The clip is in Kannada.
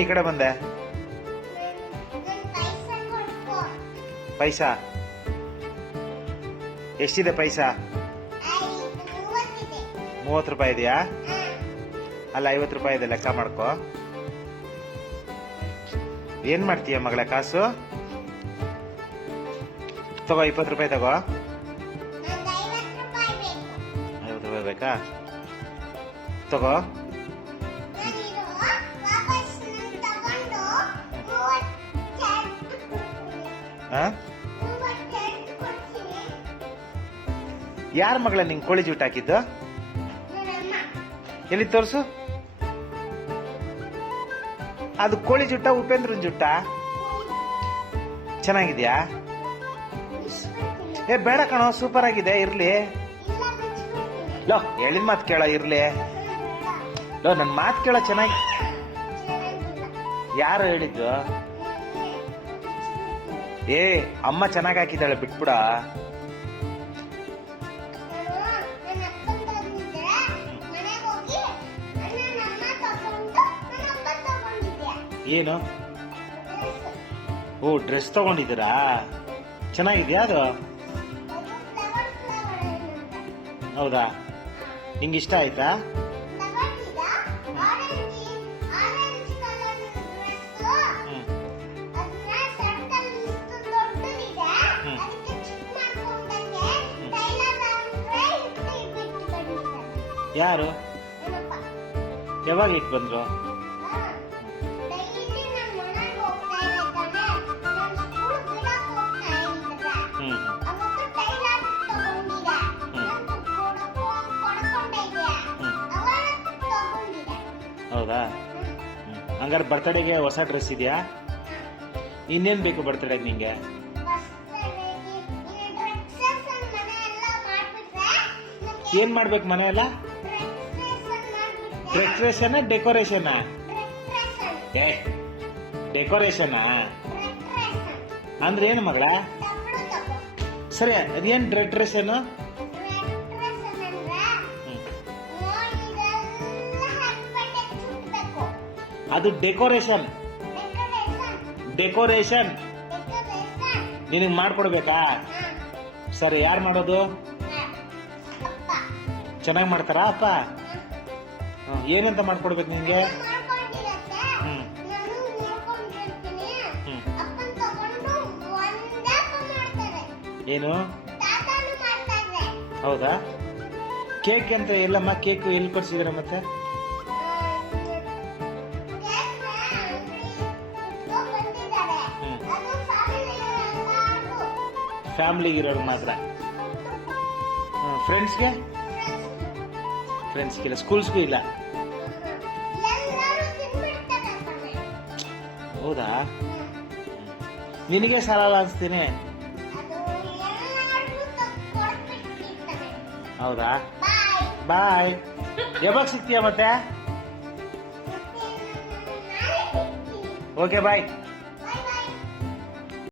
ಈ ಕಡೆ ಬಂದೆ. ಪೈಸಾ ಎಷ್ಟಿದೆ? ಪೈಸಾ 30 ರೂಪಾಯಿ ಇದೆಯಾ? ಅಲ್ಲ 50 ರೂಪಾಯಿ ಇದೆ, ಲೆಕ್ಕ ಮಾಡ್ಕೋ. ಏನ್ ಮಾಡ್ತೀಯ ಮಗಳ? ಕಾಸು ತಗೋ, 20 ರೂಪಾಯಿ ತಗೋ. 50 ರೂಪಾಯಿ ಬೇಕಾ? ತಗೋ. ಯಾರ ಮಗಳ ನಿಂಗೆ ಕೋಳಿ ಜೂಟ್ ಹಾಕಿದ್ದು? ಎಲ್ಲಿ ತೋರ್ಸು. ಅದು ಕೋಳಿ ಜುಟ್ಟ ಉಪೇಂದ್ರನ್ ಜುಟ್ಟ? ಚೆನ್ನಾಗಿದ್ಯಾ? ಏ ಬೇಡ ಕಣೋ, ಸೂಪರ್ ಆಗಿದೆ. ಇರ್ಲಿ ಲೋ, ಹೇಳಿದ ಮಾತು ಕೇಳೋ. ಇರ್ಲಿ ಲೋ, ನನ್ನ ಮಾತು ಕೇಳೋ. ಚೆನ್ನಾಗಿ ಯಾರು ಹೇಳಿದ್ದು? ಏ ಅಮ್ಮ ಚೆನ್ನಾಗಿ ಹಾಕಿದ್ದಾಳೆ, ಬಿಟ್ಬಿಡ. ಏನು? ಓ, ಡ್ರೆಸ್ ತಗೊಂಡಿದ್ದೀರಾ? ಚೆನ್ನಾಗಿದ್ಯಾ ಅದು? ಹೌದಾ? ನಿಂಗೆ ಇಷ್ಟ ಆಯ್ತಾ? ಯಾರು? ಯಾವಾಗ ಇಟ್ಟು ಬಂದ್ರು? ಹೌದಾ? ಹಂಗಾರೆ ಬರ್ತಡೆಗೆ ಹೊಸ ಡ್ರೆಸ್ ಇದೆಯಾ? ಇನ್ನೇನ್ ಬೇಕು ಬರ್ತಡೆಗೆ ನಿಂಗೆ? ಏನ್ ಮಾಡ್ಬೇಕು ಮನೆಯಲ್ಲ? ಡೆಕೋರೇಷನ್ ಡೆಕೋರೇಷನ್ ಡೆಕೋರೇಷನ್ ಅಂದ್ರೆ ಏನು ಮಗಳ? ಸರಿ, ಅದೇನ್ ಡೆಕೋರೇಷನ್? ಅದು ಡೆಕೋರೇಷನ್. ಡೆಕೋರೇಷನ್ ನಿನಗೆ ಮಾಡ್ಕೊಡ್ಬೇಕಾ? ಸರಿ, ಯಾರು ಮಾಡೋದು? ಚೆನ್ನಾಗಿ ಮಾಡ್ತಾರಾ ಅಪ್ಪ? ಏನಂತ ಮಾಡ್ಕೊಡ್ಬೇಕು ನಿಂಗೆ? ಏನು? ಹೌದಾ? ಕೇಕ್ ಅಂತ ಎಲ್ಲಮ್ಮ? ಕೇಕ್ ಎಲ್ಲಿ ಕೊಡ್ಸಿದಾರೆ ಮತ್ತೆ? ಫ್ಯಾಮಿಲಿಗೆ ಇರೋರು ಮಾತ್ರ? ಫ್ರೆಂಡ್ಸ್ಗೆ? ಫ್ರೆಂಡ್ಸ್ಗಿಲ್ಲ, ಸ್ಕೂಲ್ಸ್ಗೂ ಇಲ್ಲ? ಹೌದಾ? ನಿನಗೆ ಸಾಲಲ್ಲ ಅನ್ಸ್ತೀನಿ. ಹೌದಾ? ಬಾಯ್. ಯಾವಾಗ ಸಿಗ್ತೀಯ ಮತ್ತೆ? ಓಕೆ ಬಾಯ್.